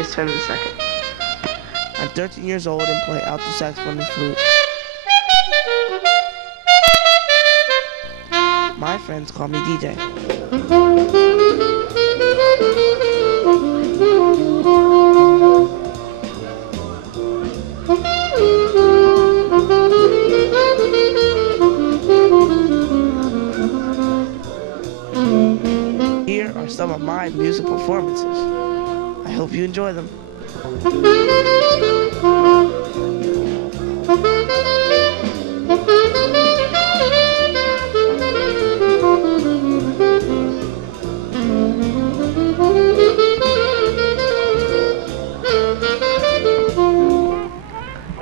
Demetrius turned the second. I'm 13 years old and play alto saxophone and flute. My friends call me DJ. Here are some of my music performances. I hope you enjoy them.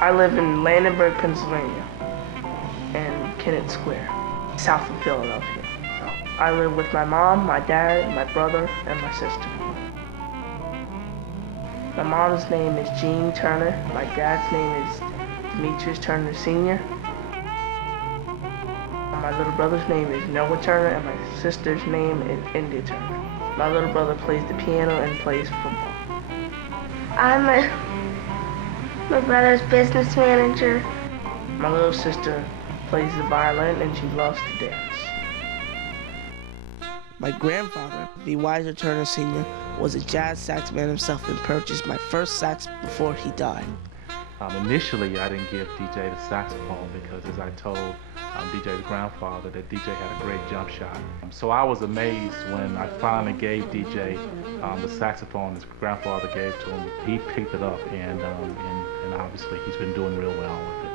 I live in Landenberg, Pennsylvania, and Kennett Square, south of Philadelphia. I live with my mom, my dad, my brother, and my sister. My mom's name is Jean Turner. My dad's name is Demetrius Turner Sr. My little brother's name is Noah Turner, and my sister's name is India Turner. My little brother plays the piano and plays football. I'm my brother's business manager. My little sister plays the violin and she loves to dance. My grandfather, Vewiser Turner Sr., was a jazz sax man himself and purchased my first sax before he died. Initially, I didn't give DJ the saxophone because, as I told DJ's grandfather, that DJ had a great jump shot. So I was amazed when I finally gave DJ the saxophone his grandfather gave to him. He picked it up, and obviously he's been doing real well with it.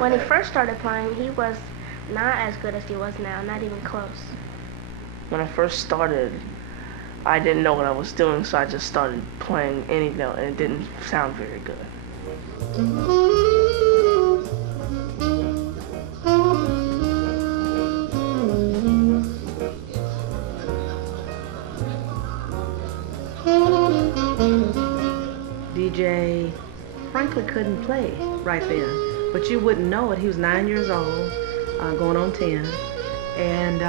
When he first started playing, he was not as good as he was now, not even close. When I first started, I didn't know what I was doing, so I just started playing any note, and it didn't sound very good. DJ frankly couldn't play right then. But you wouldn't know it. He was 9 years old, going on 10, and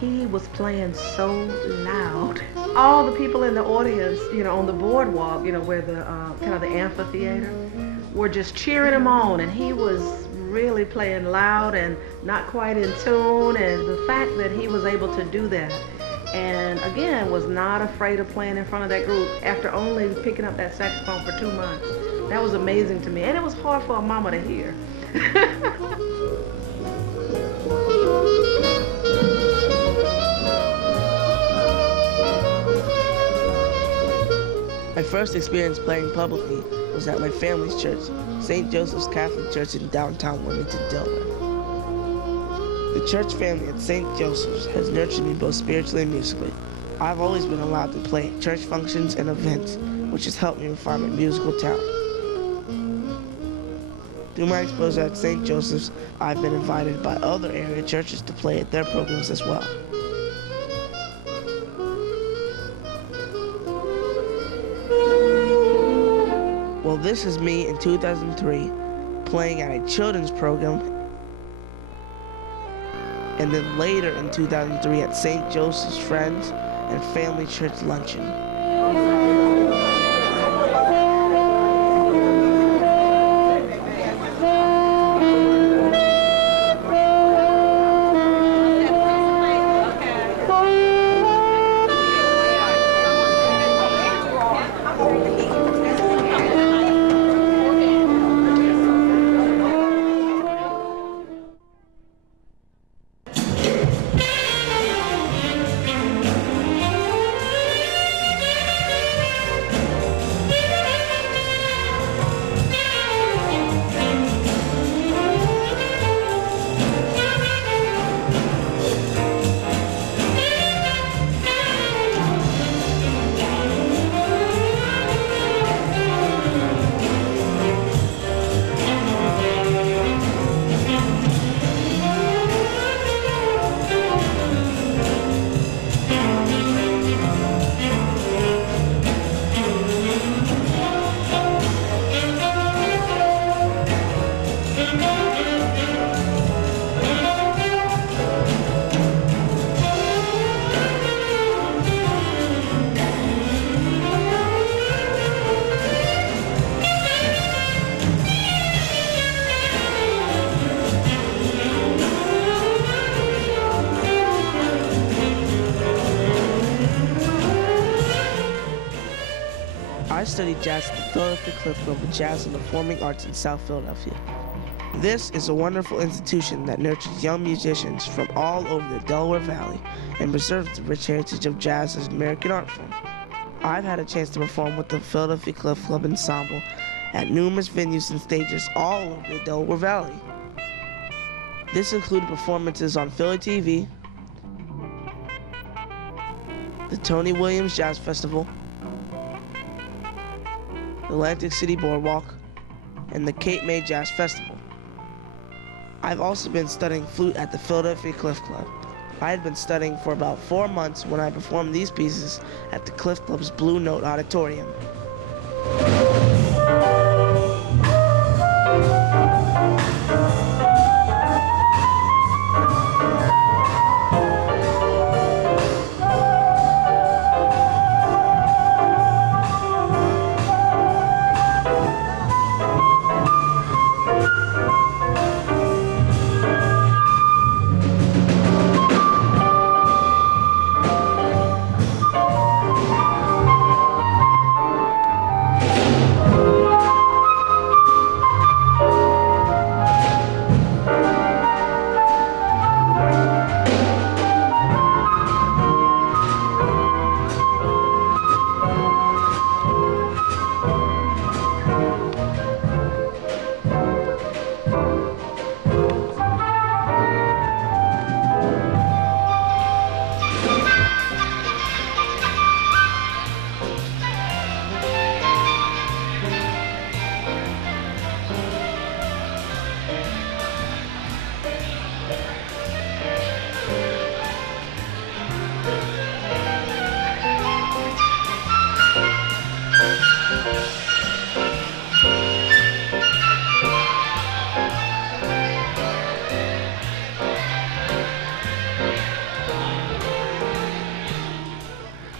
he was playing so loud. All the people in the audience, on the boardwalk, where the kind of the amphitheater, were just cheering him on, and he was really playing loud and not quite in tune. And the fact that he was able to do that, and again, was not afraid of playing in front of that group after only picking up that saxophone for 2 months. That was amazing to me, and it was hard for a mama to hear. My first experience playing publicly was at my family's church, St. Joseph's Catholic Church in downtown Wilmington, Delaware. The church family at St. Joseph's has nurtured me both spiritually and musically. I've always been allowed to play at church functions and events, which has helped me refine my musical talent. Through my exposure at St. Joseph's, I've been invited by other area churches to play at their programs as well. Well, this is me in 2003 playing at a children's program, and then later in 2003 at St. Joseph's Friends and Family Church Luncheon. I studied jazz at the Philadelphia Clef Club of Jazz and Performing Arts in South Philadelphia. This is a wonderful institution that nurtures young musicians from all over the Delaware Valley and preserves the rich heritage of jazz as an American art form. I've had a chance to perform with the Philadelphia Clef Club Ensemble at numerous venues and stages all over the Delaware Valley. This included performances on Philly TV, the Tony Williams Jazz Festival, the Atlantic City Boardwalk, and the Cape May Jazz Festival. I've also been studying flute at the Philadelphia Clef Club. I had been studying for about 4 months when I performed these pieces at the Clef Club's Blue Note Auditorium.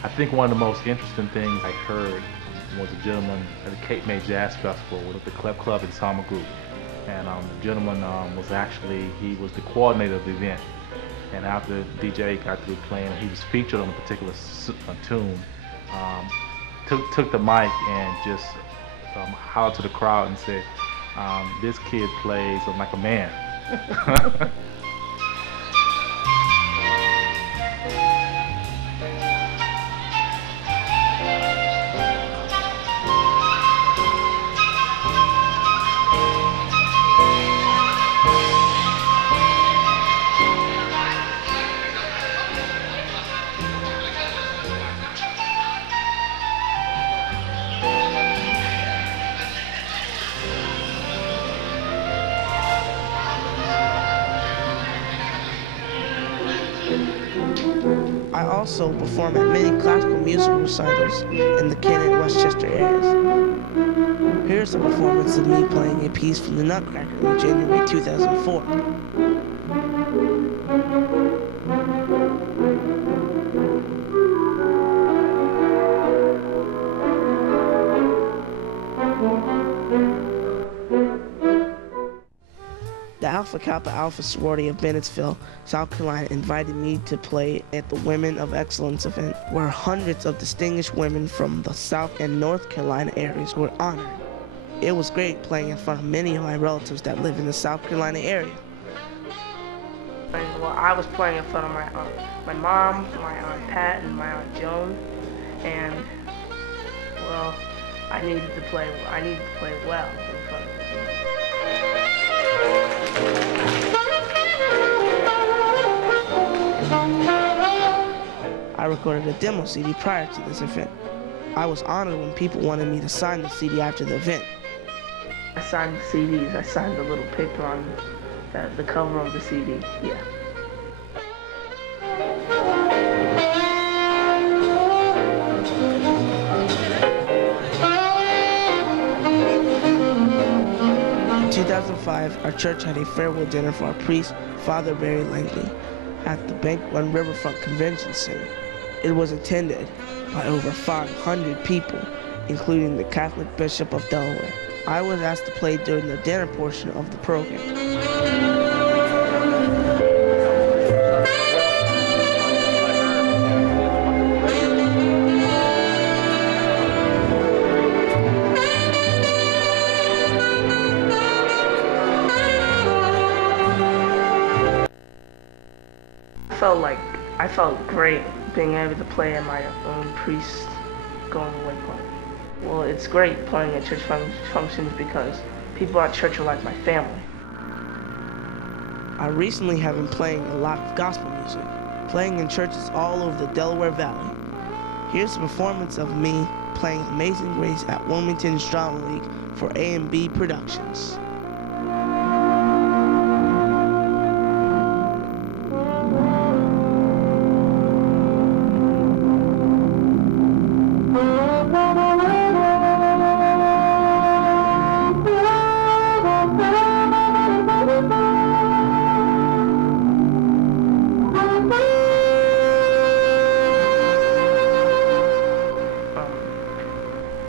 I think one of the most interesting things I heard was a gentleman at the Cape May Jazz Festival with the Clef Club Ensemble Group. And the gentleman he was the coordinator of the event. And after the DJ got through playing, he was featured on a particular tune, took the mic and just hollered to the crowd and said, this kid plays like a man. I also perform at many classical musical recitals in the Kent and Westchester areas. Here's a performance of me playing a piece from the Nutcracker in January 2004. The Alpha Kappa Alpha sorority of Bennettsville, South Carolina invited me to play at the Women of Excellence event, where hundreds of distinguished women from the South and North Carolina areas were honored. It was great playing in front of many of my relatives that live in the South Carolina area. Well, I was playing in front of my mom, my Aunt Pat, and my Aunt Joan, and well, I needed to play well in front of them. I recorded a demo CD prior to this event. I was honored when people wanted me to sign the CD after the event. I signed the CDs. I signed the little paper on the cover of the CD. Yeah. In 2005, our church had a farewell dinner for our priest, Father Barry Langley, at the Bank One Riverfront Convention Center. It was attended by over 500 people, including the Catholic Bishop of Delaware. I was asked to play during the dinner portion of the program. I felt great being able to play at my own priest going away party. Well, it's great playing at church functions because people at church are like my family. I recently have been playing a lot of gospel music, playing in churches all over the Delaware Valley. Here's a performance of me playing Amazing Grace at Wilmington's Drama League for A&B Productions.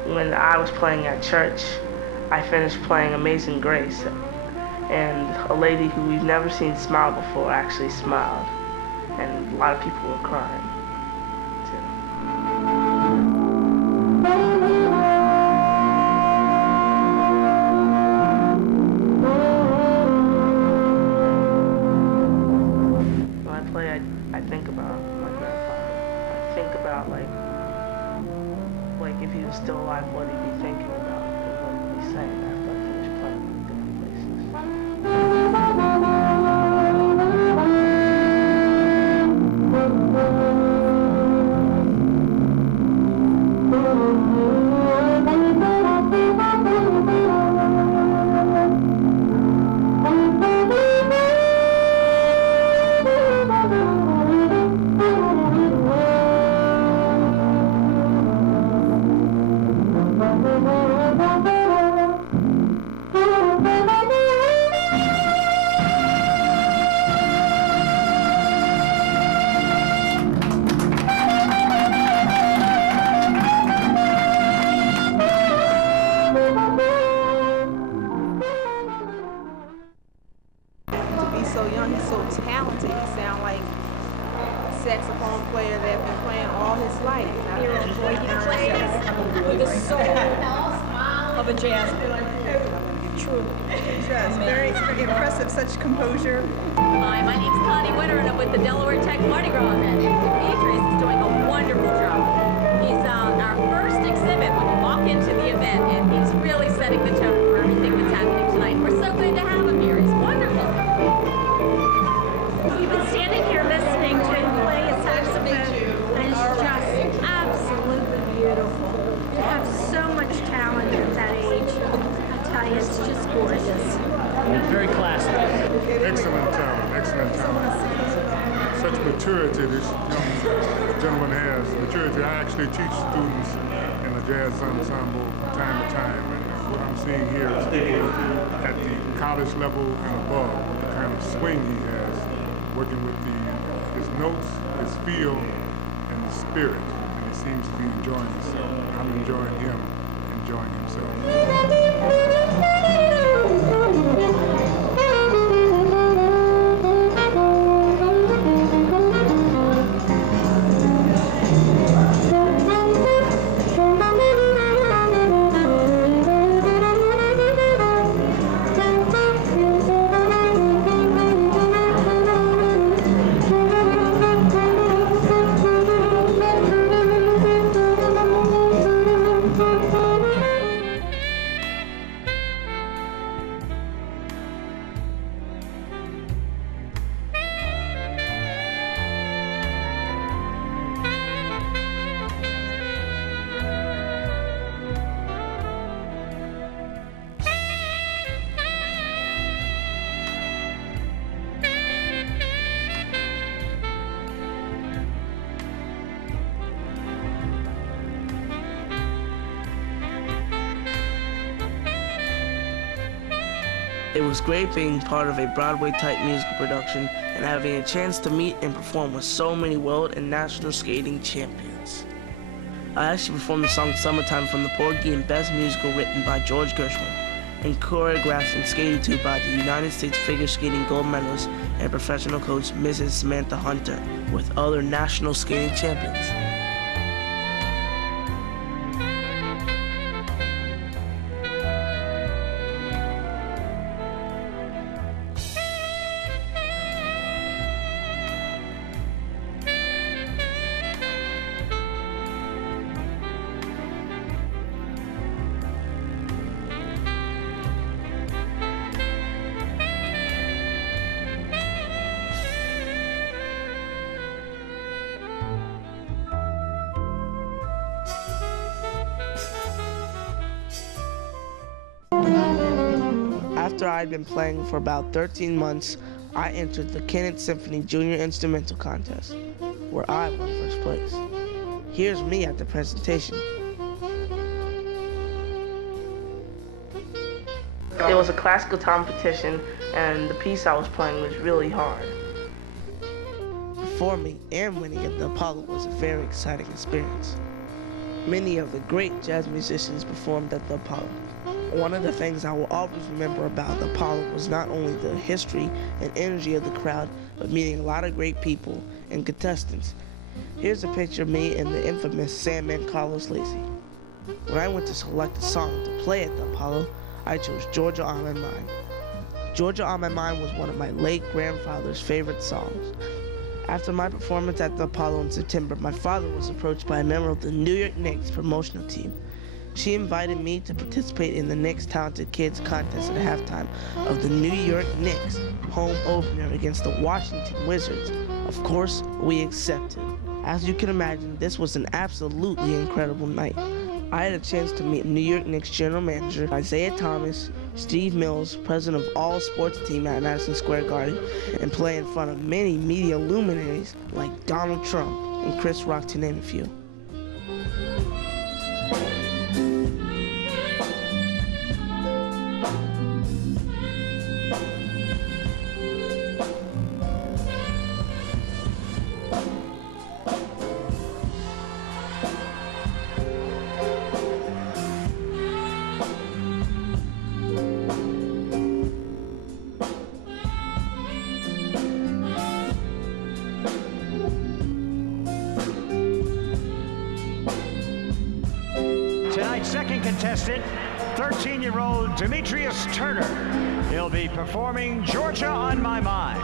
When I was playing at church, I finished playing Amazing Grace, and a lady who we've never seen smile before actually smiled, and a lot of people were crying, too. When I play, I think about my grandfather. I think about, like if he was still alive, what he'd be thinking about and what he'd be saying after I finish playing in different saxophone player that's been playing all his life. He plays with the soul of a jazz player. Truly. Just very impressive, such composure. Hi, my name's Connie Winter, and I'm with the Delaware Tech Mardi Gras event. Demetrius is doing a wonderful job. He's our first exhibit when you walk into the event, and he's really setting the tone for everything that's happening tonight. We're so glad to have him here. He's wonderful. You've been standing here listening to him play a saxophone, and it's just absolutely beautiful. You have so much talent at that age. I tell you, it's just gorgeous. Very classic. Excellent talent, excellent talent. Such maturity this young gentleman has. Maturity. I actually teach students in the jazz ensemble from time to time, and what I'm seeing here is people at the college level and above, the kind of swing he has, working with his notes, his feel, and his spirit, and he seems to be enjoying himself. I'm enjoying him, enjoying himself. It was great being part of a Broadway-type musical production and having a chance to meet and perform with so many world and national skating champions. I actually performed the song Summertime from the Porgy and Bess musical written by George Gershwin and choreographed and skated to by the United States figure skating gold medalist and professional coach Mrs. Samantha Hunter with other national skating champions. After I'd been playing for about 13 months, I entered the Kennett Symphony Junior Instrumental Contest, where I won first place. Here's me at the presentation. It was a classical competition, and the piece I was playing was really hard. Performing and winning at the Apollo was a very exciting experience. Many of the great jazz musicians performed at the Apollo. One of the things I will always remember about the Apollo was not only the history and energy of the crowd, but meeting a lot of great people and contestants. Here's a picture of me and the infamous Sandman Carlos Lacey. When I went to select a song to play at the Apollo, I chose Georgia on My Mind. Georgia on My Mind was one of my late grandfather's favorite songs. After my performance at the Apollo in September, my father was approached by a member of the New York Knicks promotional team. She invited me to participate in the Knicks Talented Kids contest at halftime of the New York Knicks home opener against the Washington Wizards. Of course, we accepted. As you can imagine, this was an absolutely incredible night. I had a chance to meet New York Knicks general manager Isaiah Thomas, Steve Mills, president of all sports team at Madison Square Garden, and play in front of many media luminaries like Donald Trump and Chris Rock, to name a few. Tonight's second contestant, 13-year-old Demetrius Turner. He'll be performing Georgia on My Mind.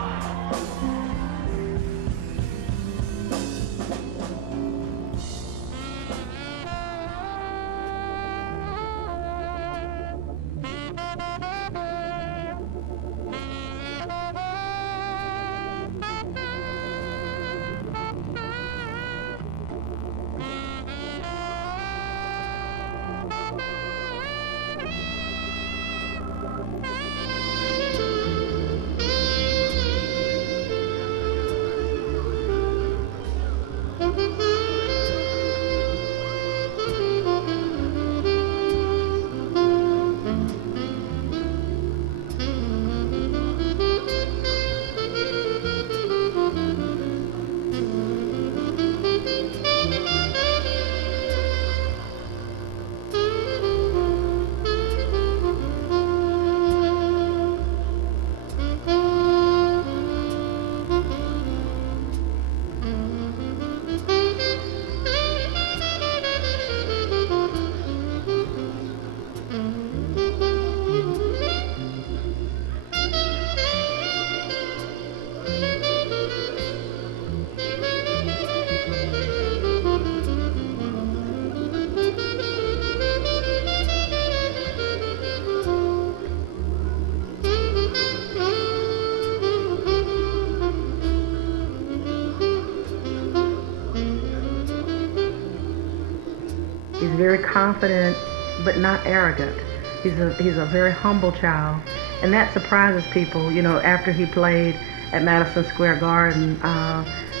He's very confident, but not arrogant. He's a very humble child, and that surprises people. You know, after he played at Madison Square Garden,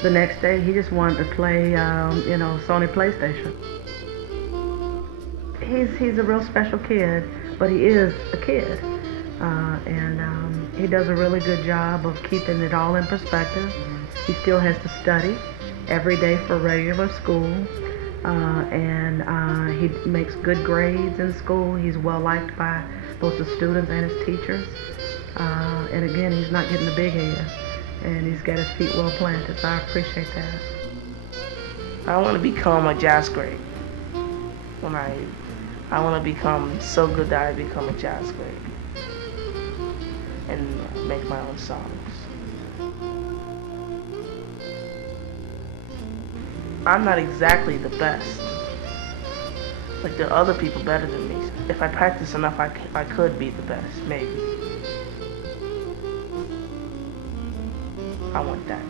the next day he just wanted to play, Sony PlayStation. He's a real special kid, but he is a kid, and he does a really good job of keeping it all in perspective. He still has to study every day for regular school. He makes good grades in school. He's well liked by both the students and his teachers. And again, he's not getting the big head, and he's got his feet well planted, so I appreciate that. I want to become a jazz great. I want to become so good that I become a jazz great and make my own songs. I'm not exactly the best. Like, there are other people better than me. If I practice enough, I could be the best, maybe. I want that.